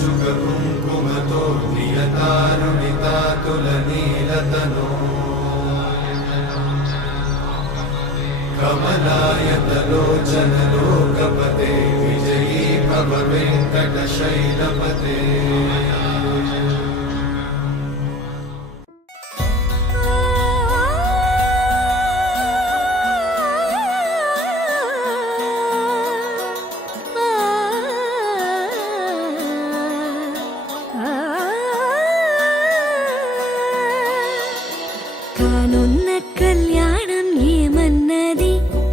शुचुककुङ्कुमतो नियतारुणितातुलनीलतनो कमलायतलोचनलोकपते विजयी भव वेङ्कटशैलपते।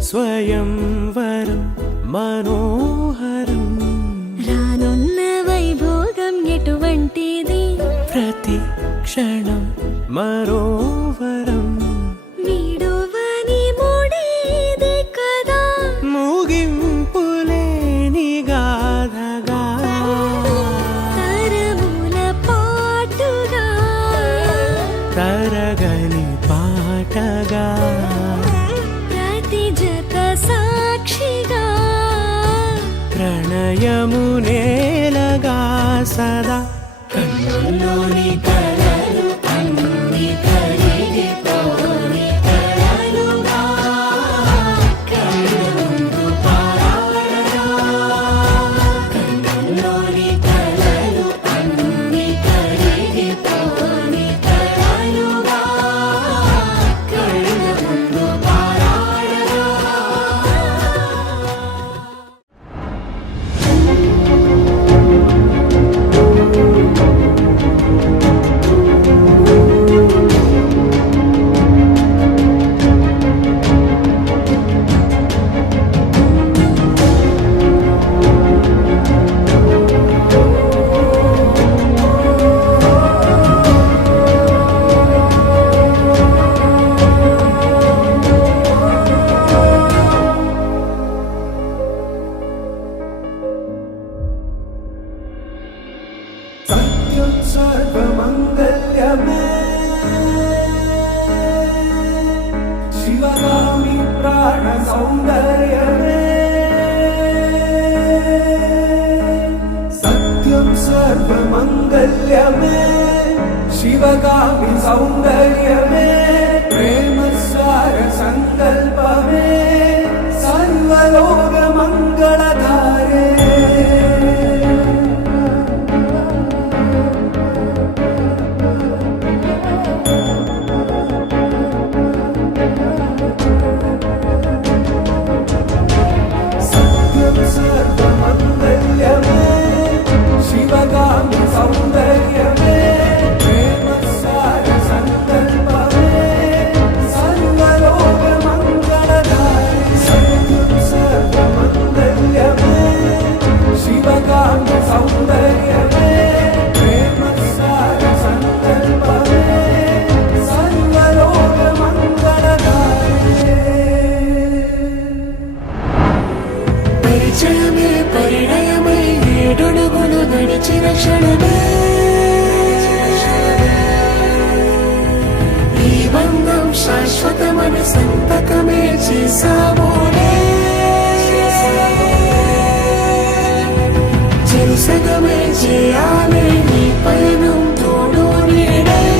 स्वयंवरं मनोहरं रानुन्न वैभोगं एटुवंटिदी प्रति क्षणं मनोहरं वीडुवनि मुडिदि कदा मुगिंपुलेनि गाथगा तरमुल पाटुगा तरगनि पाटगा साक्षिगा प्रणयमुनेलगा सदा कन्नुल्लोनि कललु अन्नि करिगिपोनि कललुगा कन्नुंदु पाराडगा कन्नुल्लोनि कललु अन्नि करिगिपोनि कललुगा कन्नुंदु सर्वमङ्गल्यमे शिवगामि प्राणसौन्दर्यमे सत्यं सर्वमङ्गल्यमे शिवगामि सौन्दर्यमे प्रेमसार सङ्कल्पमे सर्वलोकमङ्गलधारे सर्वमङ्गल्यमे शिवगामि सौन्दर्यमे प्रेमसार सङ्कल्पमे सर्वलोकमङ्गलधारे सत्यं सर्वमङ्गल्यमे शिवगामि सौन्दर्यमे प्रेमसार सङ्कल्पमे सर्वलोकमङ्गलधारे परिचयमे परिणयमै ఏడడుగులు నడిచిన క్షణమే ఈ బంధం శాశ్వతమని సంతకమే చేసామోనే చెరుసగమే చేయాలి ఈ పయనం తోడు నీడై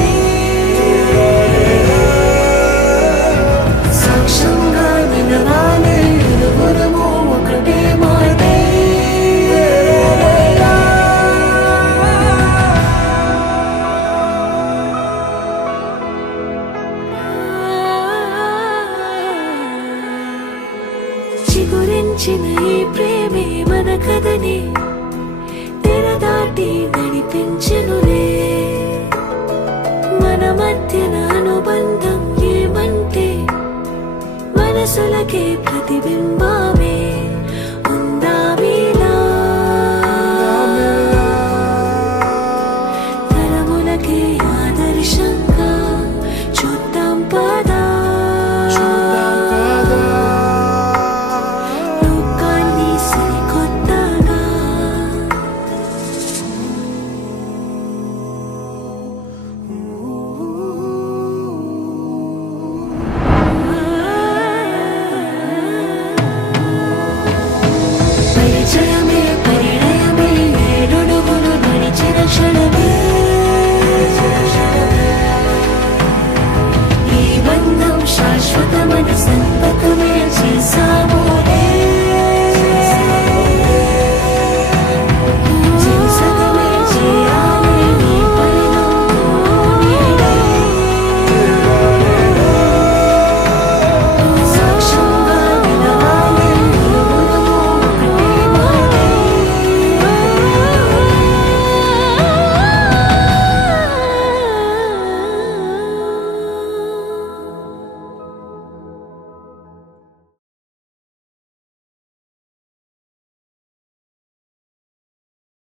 సాక్ష్యంగా నిలవాలి ఇరువురము ఒకటే మాటే చిగురించిన ఈ ప్రేమే మన కథనే